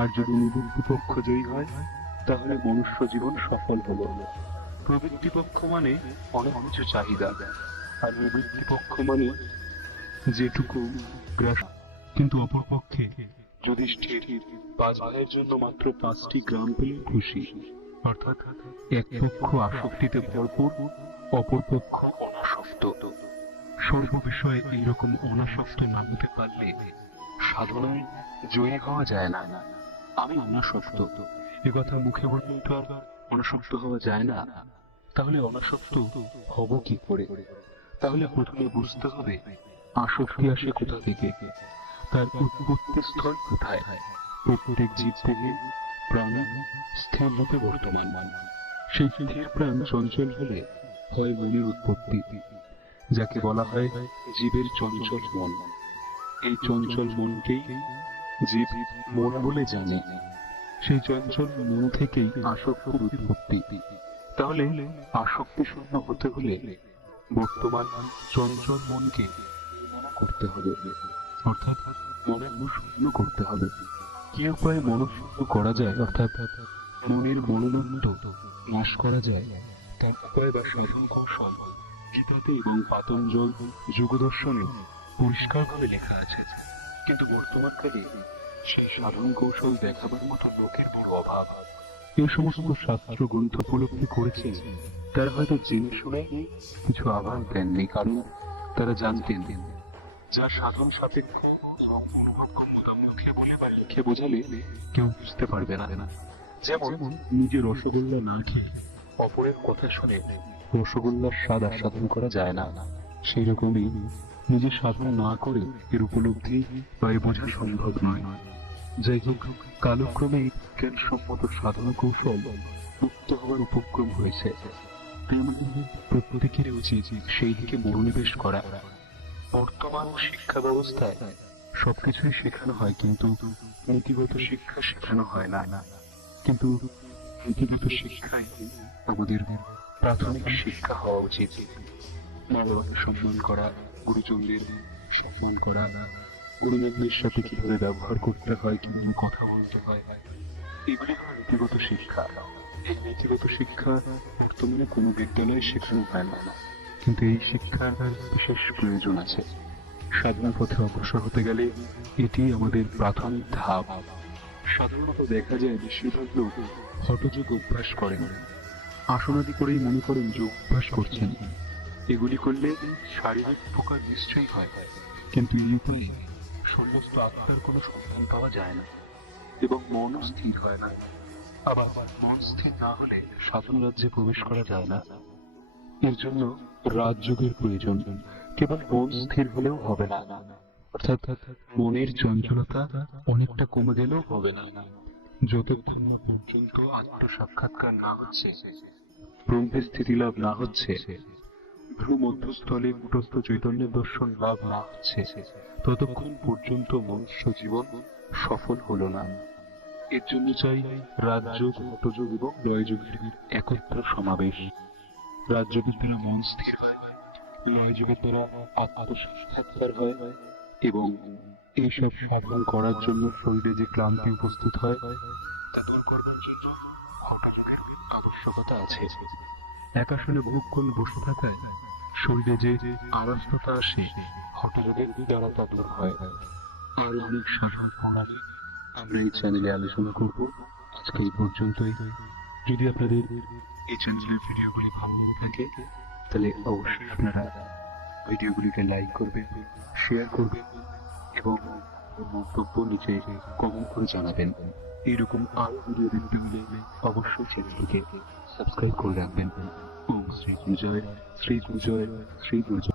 আর যদি নিবৃত্তি পক্ষ জয়ী হয় তাহলে মনুষ্য জীবন সফল হলো। প্রবৃত্তি পক্ষ মানে অনেক কিছু চাহিদা, আর নিবৃত্তি পক্ষ মানে যেটুকু গ্রাস। কিন্তু অপরপক্ষে যুধিষ্ঠির 5 ভাইয়ের জন্য মাত্র 5টি গ্রাম পেলে খুশি। অর্থাৎ এক পক্ষ আসক্তিতে ভরপুর, অপর পক্ষ অনাসক্ত। সর্ব বিষয়ে এইরকম অনাসক্ত না হতে পারলে সাধনায় জয়ী হওয়া যায় না। আমি অনাসক্ত এ কথা মুখে বললে তো আর অনাসক্ত হওয়া যায় না। তাহলে অনাসক্ত হব কি করে? তাহলে প্রথমে বুঝতে হবে আসক্তি আসে কোথা থেকে, তার উৎপত্তি স্থল কোথায়। প্রত্যেক জীব থেকে প্রাণ স্থির রূপে বর্তমান। সেই স্থির প্রাণ চঞ্চল হলে হয় মনের উৎপত্তি, যাকে বলা হয় জীবের চঞ্চল মন। এই চঞ্চল মনকেই জীব মন বলে জানে। সেই চঞ্চল মন থেকেই আসক্তির উৎপত্তি। তাহলে আসক্তি শূন্য হতে হলে বর্তমান চঞ্চল মনকে করতে হবে, অর্থাৎ মনের শূন্য করতে হবে। কি উপায়ে মনশূন্য করা যায়, অর্থাৎ মনের মনোনন্দ নাশ করা যায়, তার উপায় বা সাধন কৌশল গীতাতে এবং পাতঞ্জল যুগদর্শনে পরিষ্কারভাবে লেখা আছে। কিন্তু বর্তমানকালে সেই সাধন কৌশল দেখাবার মতো লোকের বড় অভাব। এই সমস্ত শাস্ত্র গ্রন্থ উপলব্ধি করেছেন তারা হয়তো জেনে শুনে কিছু আহ্বান দেননি, কারণ তারা জানতেন যা সাধন সাপেক্ষ মুখে বলে বা লিখে বোঝালে কেউ বুঝতে পারবে না। যেমন নিজে রসগোল্লা না খেয়ে অপরের কথা শুনে রসগোল্লার স্বাদ আস্বাদন করা যায় না, সেই রকমই নিজে সাধন না করে এর উপলব্ধি বা এ বোঝা সম্ভব নয়। যাই হোক, কালক্রমে বিজ্ঞানসম্মত সাধনা কৌশল মুক্ত হওয়ার উপক্রম হয়েছে। প্রত্যেকের উচিত সেই দিকে মনোনিবেশ করা। বর্তমান শিক্ষা ব্যবস্থায় সবকিছুই শেখানো হয়, কিন্তু নীতিগত শিক্ষা শেখানো হয় না। কিন্তু নীতিগত শিক্ষাই আমাদের প্রাথমিক শিক্ষা হওয়া উচিত। মা বাবাকে সম্মান করা, গুরুজনদের সম্মান করা, গুরুজনদের সাথে কিভাবে ব্যবহার করতে হয়, কিভাবে কথা বলতে হয়, এগুলি হলো নীতিগত শিক্ষা। এই নীতিগত শিক্ষা বর্তমানে কোনো বিদ্যালয়ে শেখানো হয় না, কিন্তু এই শিক্ষার বিশেষ প্রয়োজন আছে। সাধনা পথে অগ্রসর হতে গেলে এটি আমাদের প্রাথমিক ধাপ। সাধারণত দেখা যায় বেশিরভাগ লোক হঠযোগ অভ্যাস করেন, আসনাদি করেই মনে করেন যোগ অভ্যাস করছেন। এগুলি করলে শারীরিক উপকার নিশ্চয়ই হয়, কিন্তু এই উপায়ে সমস্ত আত্মার কোনো সন্ধান পাওয়া যায় না এবং মনও স্থির হয় না। আবার মন স্থির না হলে সাধন রাজ্যে প্রবেশ করা যায় না। এর জন্য রাজযোগের প্রয়োজন। কেবল মন স্থির হলেও হবে না, অর্থাৎ মনের চঞ্চলতা অনেকটা কমে গেলেও হবে না। যতক্ষণ না পর্যন্ত আত্মসাক্ষাৎকার না হচ্ছে, ব্রহ্মের স্থিতি লাভ না হচ্ছে, ভ্রু মধ্যস্থলে কূটস্থ চৈতন্যের দর্শন লাভ না হচ্ছে, ততক্ষণ পর্যন্ত মনুষ্য জীবন সফল হলো না। এর জন্য চাই রাজযোগ, হঠযোগ এবং লয়যোগের একত্র সমাবেশ। রাজযোগের দ্বারা মন স্থির হয়, লয়যোগের দ্বারা আত্মসাক্ষাৎকার হয়, এবং এইসব সাধন করার জন্য শরীরে যে ক্লান্তি উপস্থিত হয় তা দূর করবার জন্য হঠযোগের আবশ্যকতা আছে। একাসনে বহুক্ষণ বসে থাকায় শরীরে যে আড়ষ্টতা আসে, হঠযোগের দ্বারা তা দূর হয়। আর অনেক সাধন প্রণালী আমরা এই চ্যানেলে আলোচনা করব। আজকে এই পর্যন্তই। যদি আপনাদের এই চ্যানেলের ভিডিওগুলি ভালো লেগে থাকে তাহলে অবশ্যই আপনারা ভিডিওগুলিকে লাইক করবেন, শেয়ার করবেন এবং মন্তব্য নিচে কমেন্ট করে জানাবেন। এইরকম আরো ভিডিও দেখতে হলে অবশ্যই চ্যানেলটিকে সাবস্ক্রাইব করে রাখবেন। ওম শ্রী গুরু জয়, শ্রী গুরু জয়, শ্রী গুরু জয়।